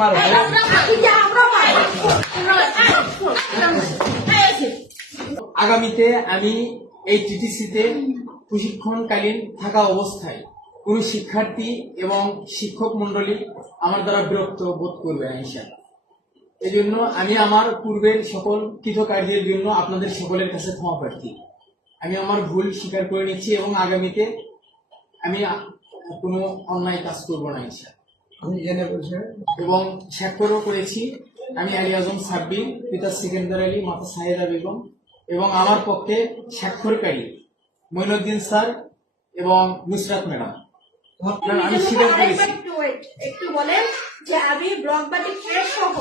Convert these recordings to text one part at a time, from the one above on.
মারো। আগামীতে আমি এই টিটিসিতে প্রশিক্ষণকালীন থাকা অবস্থায় কোন শিক্ষার্থী এবং শিক্ষক মন্ডলী আমার দ্বারা বিরক্ত বোধ করবে না ইনশাআল্লাহ। এই জন্য আমি আমার পূর্বের সকল কৃতকার্যের জন্য আপনাদের সকলের কাছে ক্ষমা প্রার্থী। আমি আমার ভুল স্বীকার করে নিচ্ছি এবং আগামীতে আমি কোনো অন্যায় কাজ করবো না ইনশাআল্লাহ। এবং স্বাক্ষরও করেছি আমি আলী আজম সাব্বির, পিতা সিকেন্দার আলী, মাতা সাহেদা বেগম এবং আমার পক্ষে স্বাক্ষরকারী মঈনুদ্দিন স্যার এবং নুসরাত ম্যাডাম। আমি স্বীকার করেছি। একটু বলেন যে আমি ব্লকবাদী ট্রেড সহ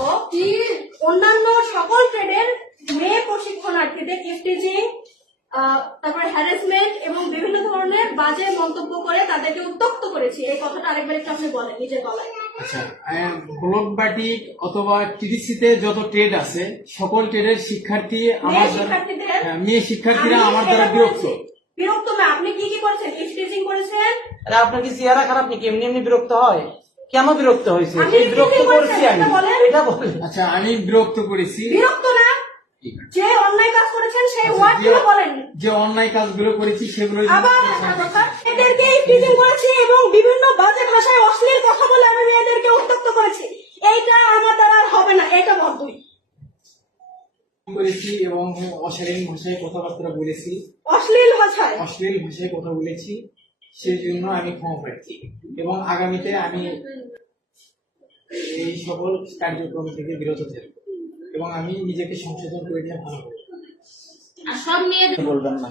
অন্যান্য সকল ট্রেডের মেয়ে প্রশিক্ষণার্থীদের ইফটিজিং, তারপরে হ্যারাসমেন্ট এবং বিভিন্ন ধরনের বাজে মন্তব্য করে তাদেরকে উত্ত্যক্ত করেছি। এই কথাটা আরেকবার একটু আপনি বলেন নিজের গলায়। আচ্ছা, ব্লকবাটিক অথবা টিডিসিতে যত ট্রেড আছে সকল ট্রেডের শিক্ষার্থী আমার মেয়ে শিক্ষার্থীরা আমার দ্বারা বিরক্ত। বিরক্ত না, আপনি কি কি করেছেন? ইফটিজিং করেছেন। আরে আপনার কি চেহারা খারাপ নাকি? এমনি এমনি বিরক্ত হয়? কেন বিরক্ত হয়েছে? এই বিরক্ত করেছি আমি, এটা বলেন। আচ্ছা, আমি বিরক্ত করেছি। বিরক্ত না, যে অন্যায় কাজ করেছেন সেই ওয়ার্ডগুলো বলেন। যে অন্যায় কাজগুলো করেছি সেগুলো আবার এদেরকে ইফটিজিং করেছি এবং বিভিন্ন বাজে ভাষায় অশ্লীল কথা বলে আমি মেয়েদেরকে উত্ত্যক্ত করেছি। এইটা আমার দ্বারা হবে না, এটা বলতুই করেছি এবং অশালীন ভাষায় কথাবার্তা বলেছি, অশ্লীল ভাষায় কথা বলেছি। সেই জন্য আমি ক্ষমা প্রার্থী এবং আগামীতে আমি এই সকল কার্যক্রম থেকে বিরত থাকবো এবং আমি নিজেকে সংশোধন করে নিয়ে ভালো করবো। বলবেন না।